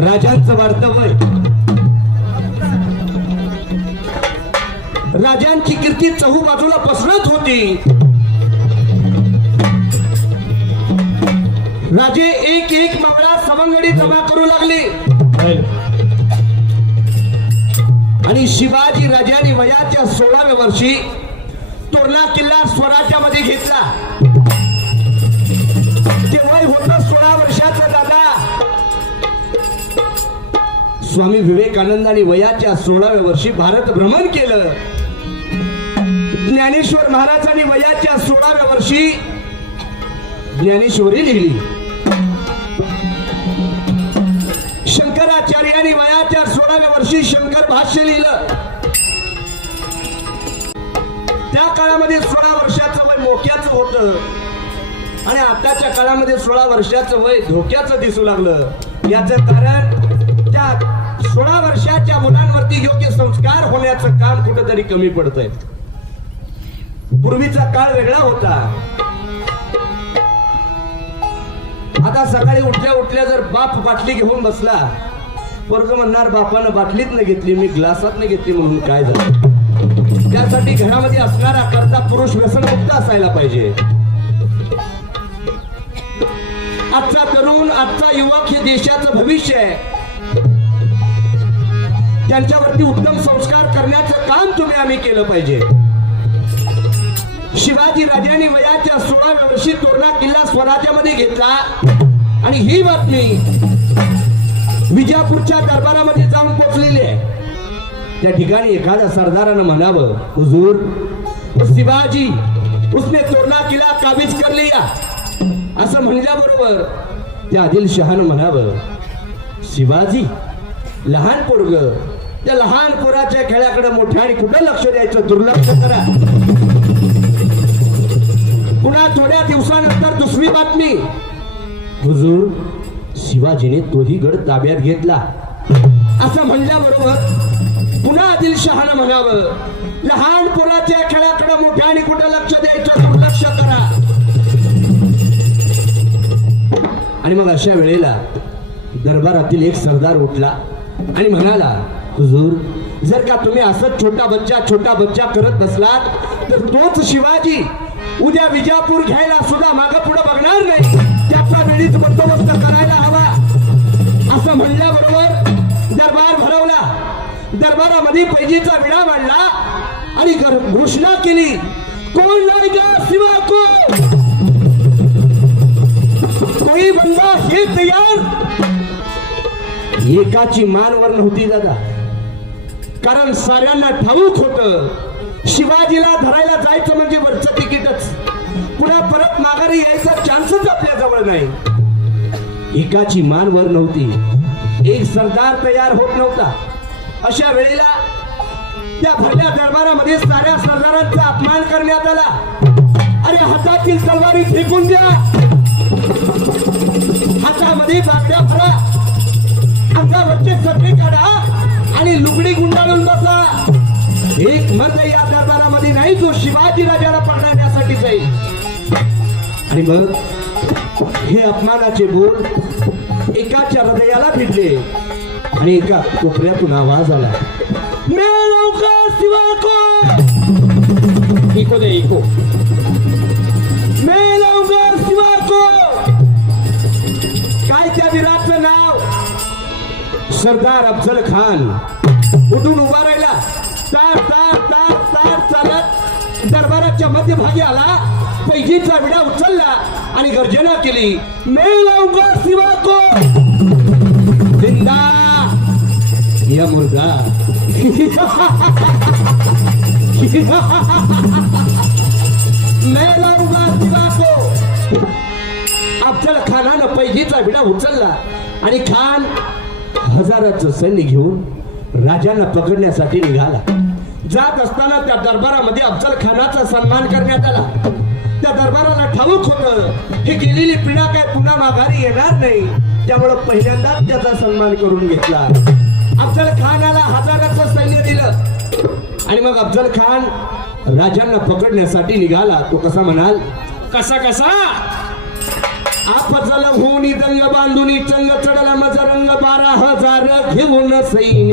राजांचं वार्तव्य, राजांची कीर्ती चहू बाजूला पसरत होती. राजे एक एक मंगळा सवंगडी जमा करू लागले आणि शिवाजी राजांनी वयाच्या 16व्या वर्षी तोरणा किल्ला स्वराज्यामध्ये घेतला. ते वय होतं 16 वर्षाचं. दादा स्वामी विवेकानंदांनी वयाच्या 16व्या वर्षी भारत भ्रमण केलं. ज्ञानेश्वर महाराजांनी वयाच्या 16व्या वर्षी ज्ञानेश्वरी लिहिली. शंकराचार्यांनी वयाच्या 16व्या वर्षी शंकर भाष्य लिहिलं. त्या काळामध्ये 16 वर्षाचं वय मोक्याचं होतं आणि आताच्या काळामध्ये 16 वर्षाचं वय धोक्याचं दिसू लागलं. याचं कारण त्या 16 वर्षाच्या मुलांवरती योग्य संस्कार होण्याचं काम कुठेतरी कमी पडतंय. पूर्वीचा काळ वेगळा होता. आता सकाळी उठल्या उठल्या जर बाप बाटली घेऊन बसला, पोरग म्हणणार बापानं बाटलीत न घेतली, मी ग्लासात न घेतली म्हणून काय झालं. त्यासाठी घरामध्ये असणारा करता पुरुष व्यसनमुक्त असायला पाहिजे. आजचा तरुण, आजचा युवक हे देशाचं भविष्य आहे. त्यांच्यावरती उत्तम संस्कार करण्याचं काम तुम्ही आम्ही केलं पाहिजे. शिवाजी राजांनी वयाच्या 16व्या वर्षी तोरणा किल्ला स्वराज्यामध्ये घेतला आणि ही बातमी विजापूरच्या दरबारामध्ये जाऊन पोहोचलेली आहे. त्या ठिकाणी एखाद्या सरदारानं म्हणावं, हुजूर शिवाजी उसने तोरणा किल्ला काबीज कर लिया. असं म्हणल्याबरोबर त्या आदिलशहानं म्हणावं, शिवाजी लहान पोरग, त्या लहान पोराच्या खेळाकडे मोठ्या आणि कुठं लक्ष द्यायचं, दुर्लक्ष करा. पुन्हा थोड्या दिवसानंतर दुसरी बातमी, हुजूर शिवाजीने तोही गड ताब्यात घेतला. असं म्हणल्याबरोबर पुन्हा आदिलशहानं म्हणावं, लहान पोराच्या खेळाकडे मोठ्या आणि कुठं लक्ष द्यायचं, दुर्लक्ष करा. आणि मग अशा वेळेला दरबारातील एक सरदार उठला आणि म्हणाला, हुजूर जर का तुम्ही असंच छोटा बच्चा करत नसलात तर तोच शिवाजी उद्या विजापूर घ्यायला सुद्धा मागं पुढे बघणार नाही. त्याचा वेळीच बंदोबस्त करायला हवा. असं म्हणल्याबरोबर दरबार भरवला. दरबारामध्ये पैजीचा विडा मांडला आणि घोषणा केली, कोण लाएगा शिवा को, कोई बंदा हे तयार. एकाची मान वर नव्हती दादा, कारण साऱ्यांना ठाऊक होतं शिवाजीला धरायला जायचं म्हणजे वरचं तिकीटच, पुन्हा परत माघारी यायचा चान्सच आपल्या जवळ नाही. एकाची मान वर नव्हती, एक सरदार तयार होत नव्हता. अशा वेळेला त्या भरल्या दरबारामध्ये साऱ्या सरदारांचा अपमान करण्यात आला. अरे हातातील तलवारी फेकून द्या, हातामध्ये बागड्या भरा, अंगावरचे सगळे काढा आणि लुगडी गुंडाळून बसा. एक मर्द या दरबारामध्ये नाही जो शिवाजी राजाला पकडण्यासाठी जाईल. आणि मग हे अपमानाचे बोल एकाच्या हृदयाला भिडले आणि एका कोपऱ्यातून आवाज आला, शिवा को, इको दे इको, मैं लाऊंगा शिवा को. काय त्या वीराचं नाव? सरदार अफजल खान. उठून उभा राहिला, तार तार तार तार चालत दरबाराच्या मध्यभागी आला, पैजीचा विडा उचलला आणि गर्जना केली, मैं लाऊंगा शिवा को, जिंदा या मुर्गा. मैं लाऊंगा शिवा को. अफजल खानानं पैजीचा विडा उचलला आणि खान हजाराचं सैन्य घेऊन राजांना पकडण्यासाठी निघाला. जात असताना त्या दरबारामध्ये अफजल खानाचा सन्मान करण्यात आला. त्या दरबाराला ठाऊक होतं ही गेलेली पिढा काय पुन्हा माघारी येणार नाही, त्यामुळे पहिल्यांदाच त्याचा सन्मान करून घेतला. अफजल खानाला हजाराचं सैन्य दिलं आणि मग अफजल खान राजांना पकडण्यासाठी निघाला. तो कसा म्हणाल, कसा कसा, आप जल होनी दंग बांधुनी चंग चढला माझा रंग 12,000 घेऊन सैन्य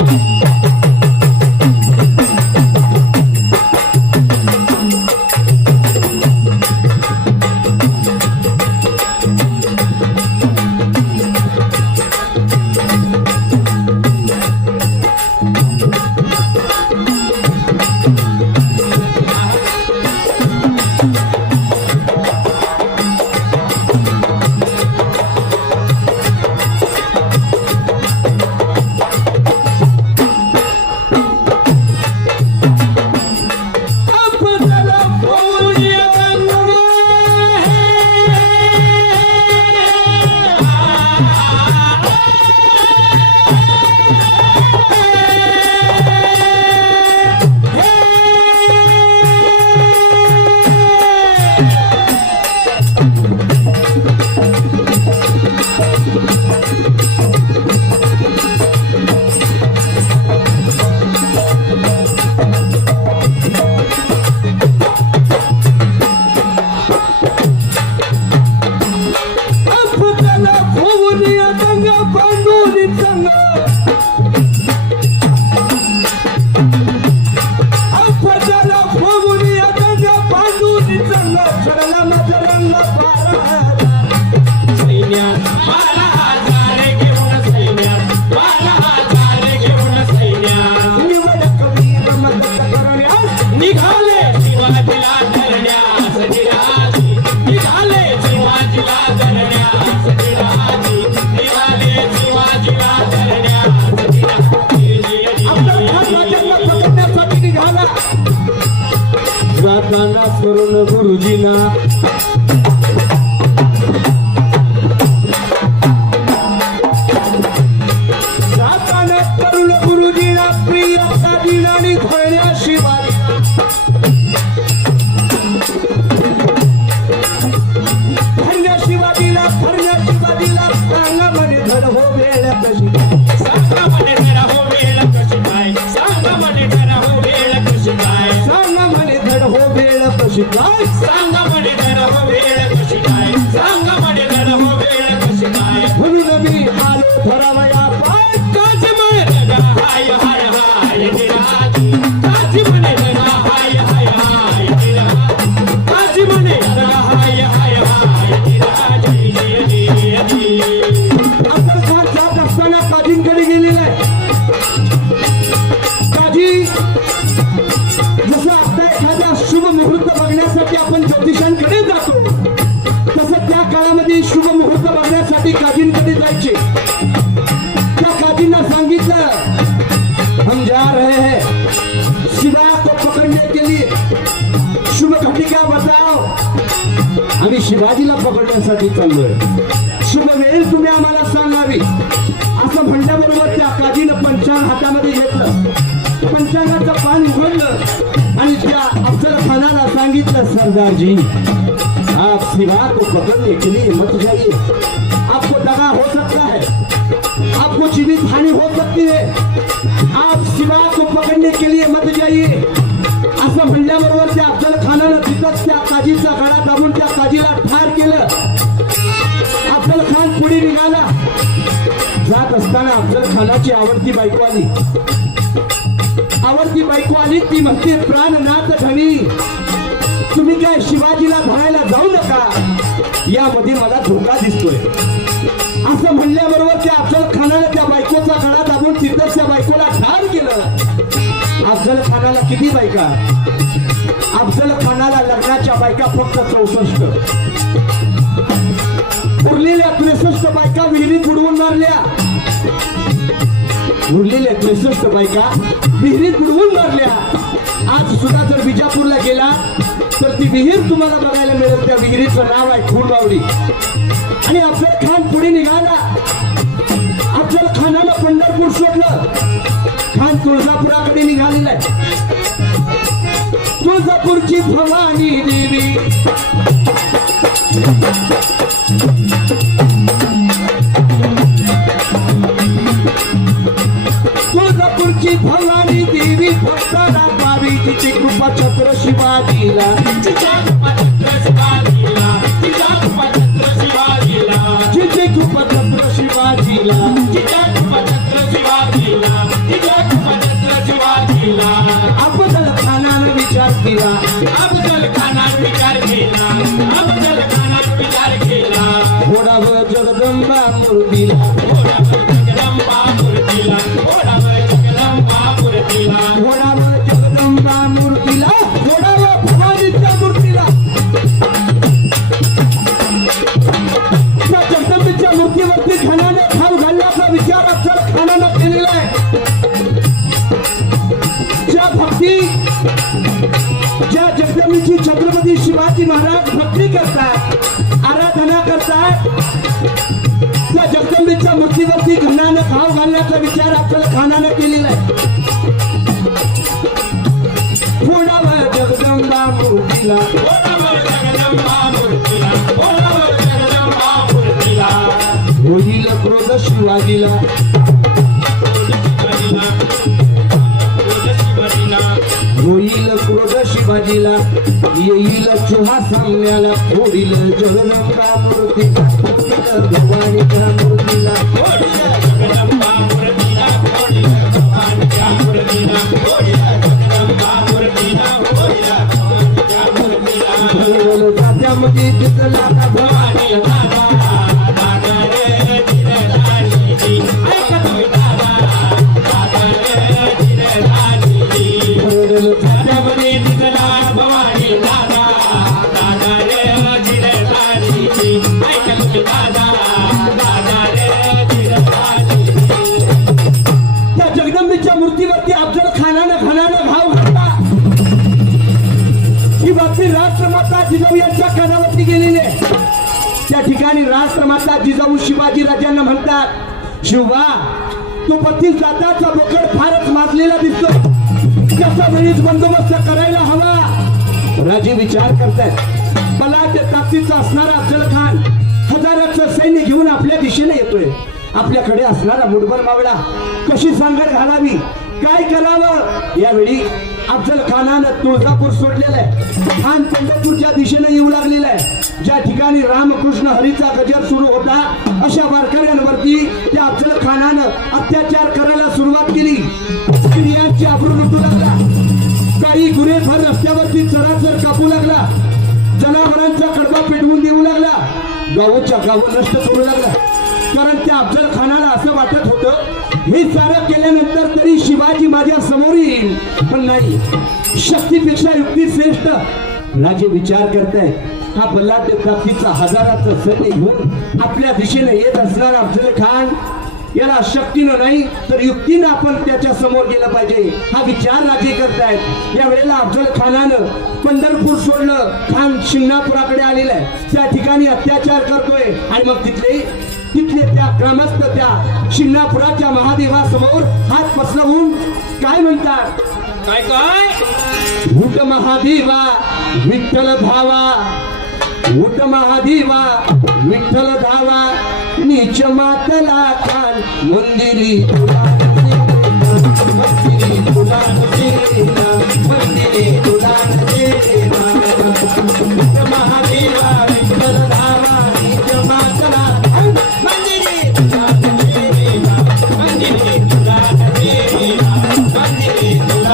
जाताना करून गुरुजीना जाताना करून गुरुजीना प्रिय दिनानी धरण्याशिवाय धरण्याशिवायला सांगा म्हणे धड हो वेळ कशी सांगा म्हणे धड हो वेळ कशी काय सांगा म्हणे धड हो वेळ कशी काय सांगा म्हणे धड हो वेळ कशी काय सांगा म्हणे धड हो वेळ कशी काय सांगा म्हणे धड हो वेळ कशी काय म्हणून मी आलो धरावया पाय काजी म्हणे धड हाय हाय हाय निराजी काजी म्हणे धड हाय हाय हाय निराजी काजी म्हणे धड हाय हाय हाय निराजी आपण फार जात असताना काजींकडे गेलेला आहे. काजी जसं आता एखादा शुभ मुहूर्त बघण्यासाठी आपण ज्योतिषांकडे जातो तसं त्या काळामध्ये शुभ मुहूर्त बघण्यासाठी काजींकडे जायचे. त्या काजींना सांगितलं हम जा रहे हैं शिवा को पकड़ने के लिए शुभ घटिका बताओ. आम्ही शिवाजीला पकडण्यासाठी चाललोय. शुभ वेळ तुम्ही आम्हाला सांगावी. असं म्हणल्याबरोबर त्या काजीनं पंचांग हातामध्ये घेतलं. पंचांगाचं पान उघडलं आणि त्या अफजल खानाला सांगितलं सरदारजी आप शिवा को पकड़ने के लिए मत जाइए. आपको दगा हो सकता है आपको जीवित हानि हो सकती है. आप शिवा को पकड़ने के लिए मत जाइए. असं म्हणल्याबरोबर त्या अफजल खानानं तिथंच त्या काजीचा गळा दाबून त्या काजीला ठार केलं. अफजल खान पुढे निघाला. जात असताना अफजल खानाची आवडती बायको आली. आवडती बायको आली. ती म्हणते प्राणनाथ धनी तुम्ही काय शिवाजीला धरायला जाऊ नका. यामध्ये मला धोका दिसतोय. असं म्हणल्याबरोबर त्या अफजल खानाने त्या बायकोचा गळा दाबून तिथंच त्या बायकोला ठार केलं. अफजल खानाला किती बायका? अफजल खानाला लग्नाच्या बायका फक्त 64. उरलेल्या 63 बायका विहिरीत बुडवून मारल्या. उरलेल्या 63 बायका विहिरीत बुडवून मारल्या. आज सुद्धा जर बिजापूरला गेला तर ती विहीर तुम्हाला बघायला मिळेल. त्या विहिरीचं नाव आहे खूनबावडी. आणि अफजल खान पुढे निघाला. अफजल खानाला पंढरपूर सोडलं. खान तुळजापुराकडे निघालेला आहे. तुळजापूरची भवानी देवी तुळजापूरची भवानी देवी भक्ताला पावी. तिची कृपा छत्र शिवाजीला तिची कृपा छत्र शिवाजीला तिची कृपा छत्र शिवाजीला तिची कृपा छत्र शिवाजीला तिची कृपा मूर्तीला अफजल खानात विचार केला, अफजल खानात विचार केला. घोडावर जगदंबा मूर्तीला घोडावर जगदंबा मूर्तीला, घोडावर जगदंबा मूर्तीला. घोडावर जगदंबा मूर्तीला घोडावर भवानीच्या मूर्तीला त्या जगदंबेच्या मूर्तीवरती खानाने खाऊ घालण्याचा विचार अफजल खानानं केलेला आहे. ज्या भक्ती ज्या जगदंबेची छत्रपती शिवाजी महाराज भक्ती करतात, आराधना करतात, त्या जगदंबेच्या मूर्तीवरती घाण्यानं खाऊ घालण्याचा विचार अफजल खानानं केलेला आहे. घोडावर जगदंबा मूर्तीला घोडावर जगदंबा मूर्तीला, घोडावर जगदंबा मूर्तीला. होईल क्रोध शिवाजीला शिवाजीला, शिवाजीला. होईल क्रोध शिवाजीला येईल चुहा सामन्याला होईल जगदंबा मूर्तीला होईल भवानीच्या मूर्तीला जगदंबा मूर्तीला, भवानीच्या मूर्तीला, जगदंबा मूर्तीला, भवानीच्या मूर्तीला. भरवल जात्यामध्ये दिसला का भवानी दादा, दादा रे जिरदारी, ऐका तुम्ही दादा, दादा रे जिरदारी. भरवल त्यामध्ये दिसला भवानी दादा, दादा रे जिरदारी, ऐका तुम्ही दादा, दादा रे जिरदारी. त्या जगदंबेच्या मूर्तीवरती अफजल खानानं घाव घातला. ही बातमी राष्ट्रमाता जिजाऊ यांच्या कानावरती गेलेली आहे. त्या ठिकाणी राष्ट्रमाता जिजाऊ शिवाजी राजांना म्हणतात, शिवबा तो पती जाताचा बोकड फारच माजलेला दिसतो, त्याचा वेळीच बंदोबस्त करायला हवा. राजे विचार करतायत. बलाढ्य ताकदीचा असणारा अफजल खान हजाराचं सैन्य घेऊन आपल्या दिशेने येतोय. आपल्याकडे असणारा मुठभर मावळा कशी सांगड घालावी, काय करावं. यावेळी अफजल खानानं तुळजापूर सोडलेलं आहे. खान पंढरपूरच्या दिशेने येऊ लागलेला आहे. ज्या ठिकाणी रामकृष्ण हरीचा गजर सुरू होता, अशा वारकऱ्यांवरती त्या अफजल खानानं अत्याचार करायला सुरुवात केली. स्त्रियांची आबरू लुटू लागला. काही गुन्हेगार रस्त्यावरती चराचर कापू लागला. जनावरांचा कडबा पेटवून देऊ लागला. गावोच्या गावं नष्ट करू लागला. कारण त्या अफजल खानाला असं वाटत होतं, मी सारं केल्यानंतर तरी शिवाजी माझ्या समोर येईल, पण नाही, शक्तीपेक्षा युक्ती श्रेष्ठ. राजे विचार करताय, हा बलाढ्य ताकदीचा हजाराचं सैन्य घेऊन आपल्या दिशेने येत असणारा अफजल खान, याला शक्तीनं नाही तर युक्तीनं आपण त्याच्या समोर गेलं पाहिजे, हा विचार राजे करतायत. या वेळेला अफजल खानानं पंढरपूर सोडलं. खान शिंगणापुराकडे आलेला आहे. त्या ठिकाणी अत्याचार करतोय आणि मग तिथले त्या ग्रामस्थ त्या शिंगणापुराच्या महादेवासमोर हात पसरवून काय म्हणतात, काय काय उठ महादेवा विठ्ठल धावा, उठ महादेवा विठ्ठल धावा, नीच मातला काल मंदिरी तुला मंदिरी तुला मंदिरी तुला उठ महादेवा विठ्ठल धावा, नीच मातला मंदिरी तुला मंदिरी तुला मंदिरी तुला.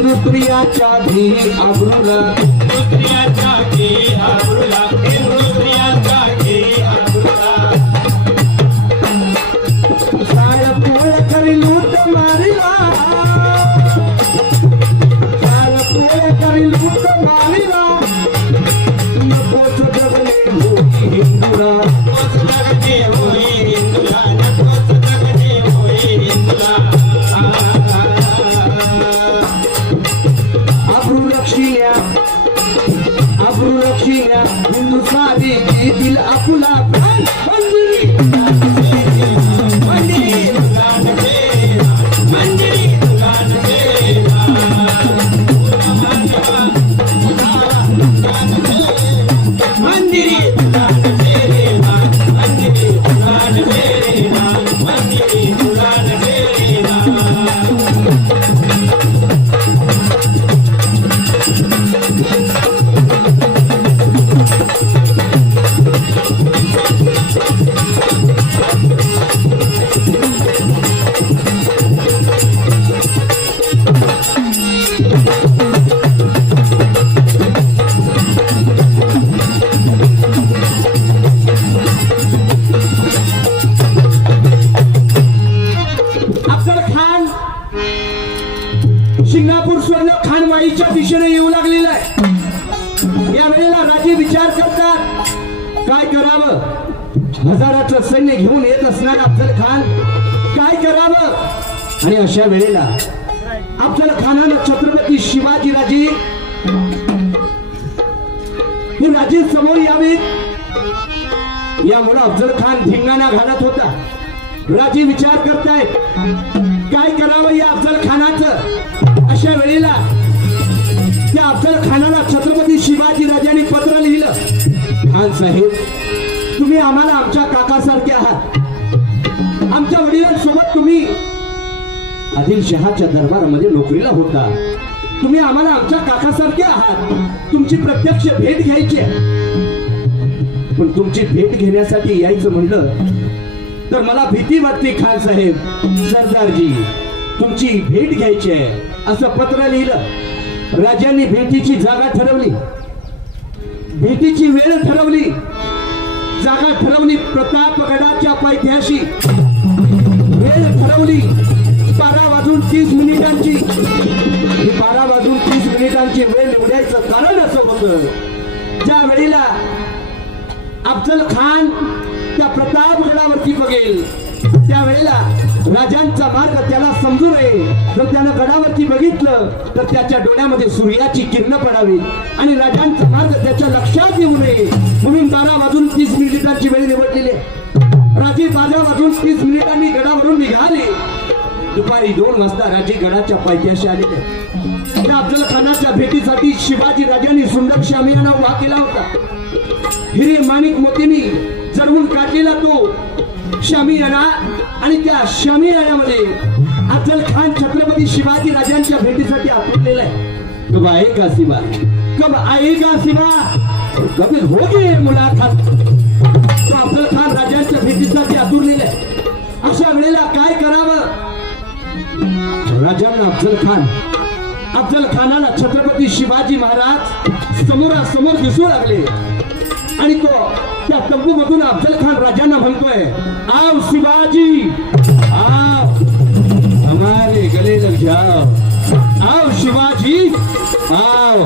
दुसऱ्याच्या भी आबरूला दुसऱ्याच्या घे आबरूला दुसऱ्याच्या घे आबरूला साळ पोळ करी लूट मारिला साळ पोळ करी लूट मारिला नकोच जगले मोठी हिंदुरा मंदिरी दिल आपुला प्राण मंदिरी मंदिरी दुकान तेरा मंदिरी दुकान तेरा मंदिरी दुकान तेरा मंदिरी दुकान तेरा मंदिरी दुकान तेरा अफजल खान शिंगणापूर स्वर्ण खानवाडीच्या दिशेने येऊ लागलेला आहे. या वेळेला राजे विचार करतात काय करावं. हजाराचं सैन्य घेऊन येत असणारा अफजल खान काय करावं. आणि अशा वेळेला अफजल खानानं छत्रपती शिवाजी राजे हे राजे समोर यावेत. यामुळे अफजल खान धिंगाणा घालत होता. राजे विचार करतायत काय करावं या अफजल खानाचं. अशा वेळेला त्या अफजल खानाला छत्रपती शिवाजी राजांनी पत्र लिहिलं. खान साहेब तुम्ही आम्हाला आमच्या काकासारखे आहात. आमच्या वडिलांसोबत तुम्ही आदिलशहाच्या दरबारामध्ये नोकरीला होता. तुम्ही आम्हाला आमच्या काकासारखे आहात. तुमची प्रत्यक्ष भेट घ्यायची आहे. पण तुमची भेट घेण्यासाठी यायचं म्हणलं तर मला भीती वाटते खान साहेब. सरदारजी तुमची भेट घ्यायची आहे असं पत्र लिहिलं. राजांनी भेटीची जागा ठरवली. भेटीची वेळ ठरवली. जागा ठरवली. प्रतापगडाच्या पायथ्याशी वेळ ठरवली 12:30 ही 12:30 वेळ निवडायचं कारण असं होतं ज्या वेळेला अफजल खान त्या प्रतापगडावरती बघेल त्यावेळेला राजांचा मार्ग त्याला समजू नये. जर त्यानं गडावरती बघितलं तर त्याच्या डोळ्यामध्ये सूर्याची किरण पडावी आणि राजांचा मार्ग त्याच्या लक्षात येऊ नये म्हणून 12:30 वेळ निवडलेली आहे. राजे 12:30 गडावरून निघाले. दुपारी 2 वाजता राजे गडाच्या पायथ्याशी आले. त्या अफजल खानाच्या भेटीसाठी शिवाजी राजांनी सुंदर शामियाना उभा केला होता. हिरे माणिक मोतीनी जडवून काढलेला तो शामियाना आणि त्या शामियानामध्ये अफजल खान छत्रपती शिवाजी राजांच्या भेटीसाठी आतुरलेला आहे. कब आएगा शिवा, कब आएगा शिवा, कभी होगी मुलाकात. तो अफजल खान राजांच्या भेटीसाठी आतुरलेला आहे. अशा वेळेला काय करावं. राजांना अफजल खानाला छत्रपती शिवाजी महाराज समोरासमोर दिसू लागले आणि तो त्या तंबू मधून अफजल खान राजांना म्हणतोय आओ शिवाजी आओ हमारे गले लग जाओ. आओ शिवाजी आओ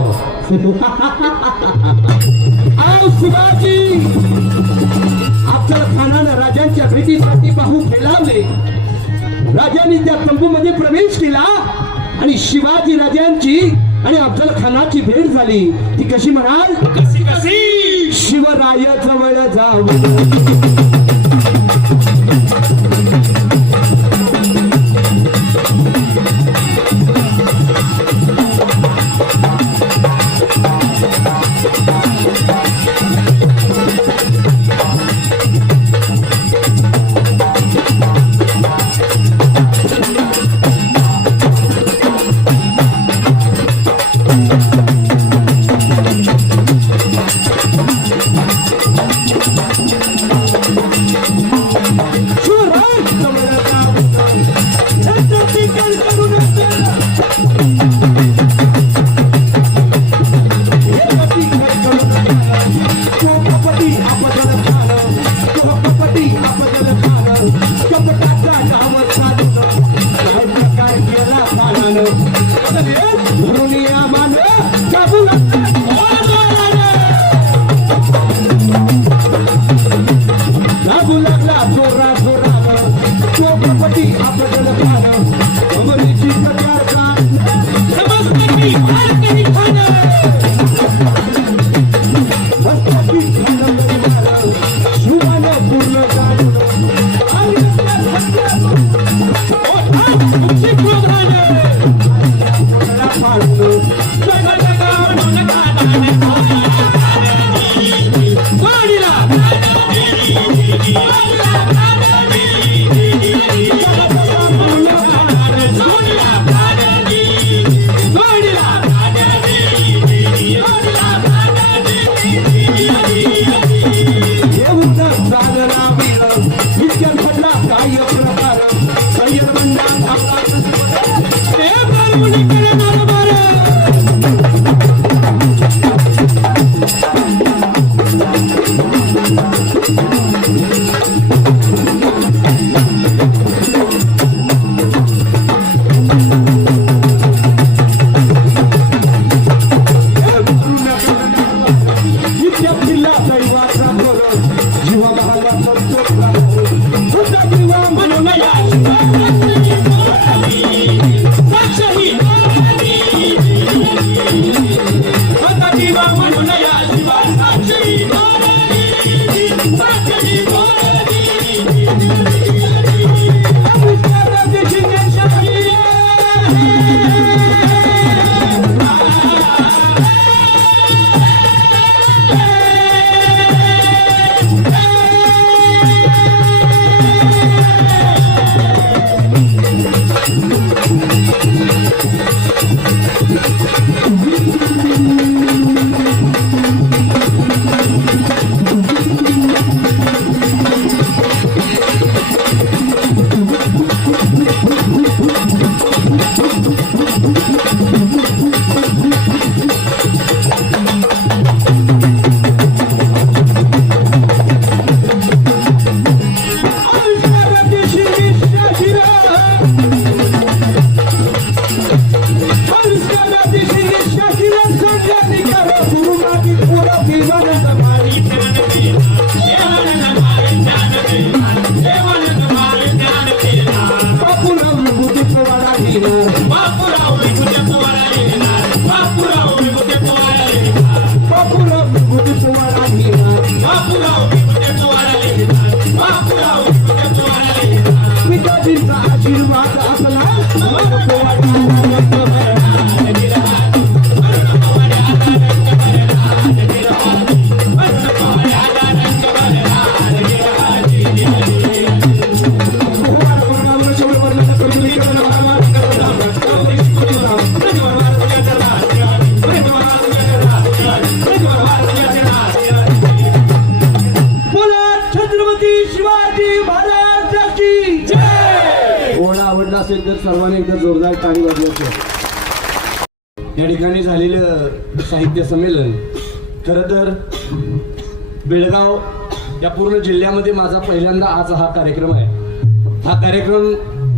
आओ शिवाजी. अफजल खानानं राजांच्या भेटीसाठी बाहू फैलावले. राजांनी त्या तंबूमध्ये प्रवेश केला आणि शिवाजी राजांची आणि अफजल खानाची भेट झाली. ती कशी म्हणाल. कशी कशी शिवराय जवळ जाऊ भारत सर्वांनी एकदा जोरदार टाळी वाजवायची. या ठिकाणी झालेलं साहित्य संमेलन खरं तर बेळगाव या पूर्ण जिल्ह्यामध्ये माझा पहिल्यांदा आज हा कार्यक्रम आहे. हा कार्यक्रम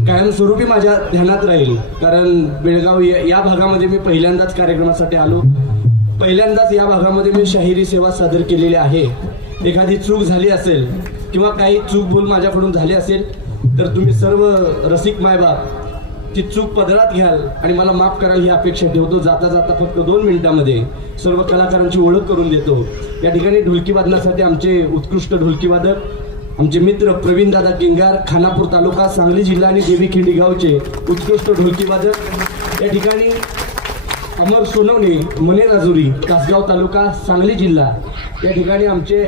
कायमस्वरूपी माझ्या ध्यानात राहील, कारण बेळगाव या भागामध्ये मी पहिल्यांदाच कार्यक्रमासाठी आलो. पहिल्यांदाच या भागामध्ये मी शाहिरी सेवा सादर केलेली आहे. एखादी चूक झाली असेल किंवा काही चूक भूल माझ्याकडून झाली असेल तर तुम्ही सर्व रसिक मायबाप ती चूक पदरात घ्याल आणि मला माफ कराल ही अपेक्षा ठेवतो. जाता जाता फक्त 2 मिनिटांमध्ये सर्व कलाकारांची ओळख करून देतो. या ठिकाणी ढोलकी वादनासाठी आमचे उत्कृष्ट ढोलकी वादक आमचे मित्र प्रवीण दादा किंगार, खानापूर तालुका, सांगली जिल्हा आणि देवीखिंडी गावचे उत्कृष्ट ढोलकी वादक. या ठिकाणी अमर सोनवणे, मने राजुरी, तासगाव तालुका, सांगली जिल्हा. या ठिकाणी आमचे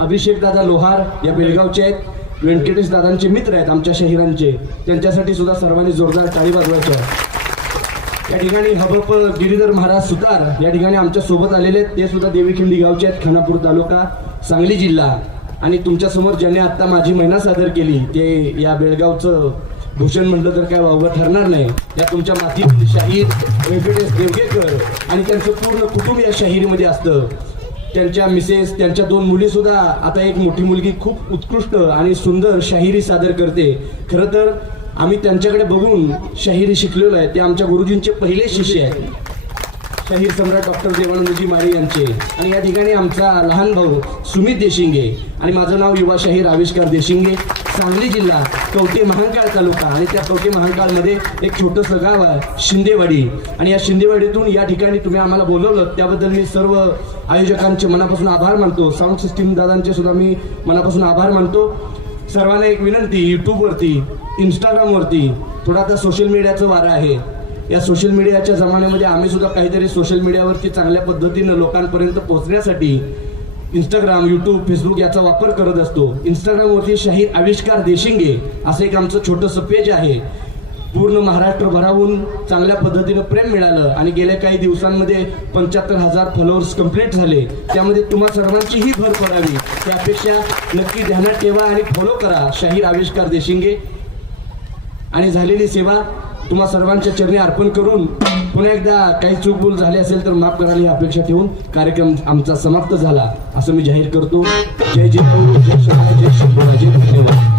अभिषेक दादा लोहार या बेळगावचे आहेत. व्यंकटेश दादांचे मित्र आहेत आमच्या शहिरांचे, त्यांच्यासाठी सुद्धा सर्वांनी जोरदार टाळी वाजवायच्या. या ठिकाणी हबप गिरीधर महाराज सुतार या ठिकाणी आमच्या सोबत आलेले आहेत. ते सुद्धा देवीखिंडी गावचे आहेत, खानापूर तालुका, सांगली जिल्हा. आणि तुमच्या समोर ज्याने आता माझी महिना सादर केली ते या बेळगावचं भूषण म्हटलं तर काय वावगं ठरणार नाही. या तुमच्या मातीतील शाहीर व्यंकटेश देवगेकर आणि त्यांचं पूर्ण कुटुंब या शाहिरीमध्ये असतं. त्यांच्या मिसेस, त्यांच्या 2 मुली सुद्धा, आता एक मोठी मुलगी खूप उत्कृष्ट आणि सुंदर शाहिरी सादर करते. खरं तर आम्ही त्यांच्याकडे बघून शाहिरी शिकलेलो आहे. ते आमच्या गुरुजींचे पहिले शिष्य आहेत, शाहीर सम्राट डॉक्टर देवानंदजी माळी यांचे. आणि या ठिकाणी आमचा लहान भाऊ सुमित देशिंगे आणि माझं नाव युवा शाहीर आविष्कार देशिंगे, सांगली जिल्हा, कवठे महांकाळ तालुका. आणि त्या कवठे महांकाळमध्ये एक छोटंसं गाव आहे शिंदेवाडी. आणि या शिंदेवाडीतून या ठिकाणी तुम्ही आम्हाला बोलवलं त्याबद्दल मी सर्व आयोजकांचे मनापासून आभार मानतो. साऊंड सिस्टीम दादांचे सुद्धा मी मनापासून आभार मानतो. सर्वांना एक विनंती, यूट्यूबवरती, इंस्टाग्रामवरती थोडा आता सोशल मीडियाचं वारं आहे. या सोशल मीडियाच्या जमान्यामध्ये आम्ही सुद्धा काहीतरी सोशल मीडियावरती चांगल्या पद्धतीनं लोकांपर्यंत पोहोचण्यासाठी इंस्टाग्राम, यूट्यूब, फेसबुक याचा वापर करत असतो. इंस्टाग्रामवरती शाहीर आविष्कार देशिंगे असं एक आमचं छोटंसं पेज आहे. पूर्ण महाराष्ट्रभराहून चांगल्या पद्धतीनं प्रेम मिळालं आणि गेल्या काही दिवसांमध्ये 75,000 फॉलोअर्स कंप्लीट झाले. त्यामध्ये तुम्हा सर्वांचीही भर पडावी त्यापेक्षा नक्की ध्यानात ठेवा आणि फॉलो करा शाहीर आविष्कार देशिंगे. आणि झालेली सेवा तुम्हा सर्वांच्या चरणी अर्पण करून पुन्हा एकदा काही चूकभूल झाली असेल तर माफ करायला ही अपेक्षा ठेवून कार्यक्रम आमचा समाप्त झाला असं मी जाहीर करतो. जय जिजाऊ, जय शिवराय, जय शंभूराजे, धन्यवाद.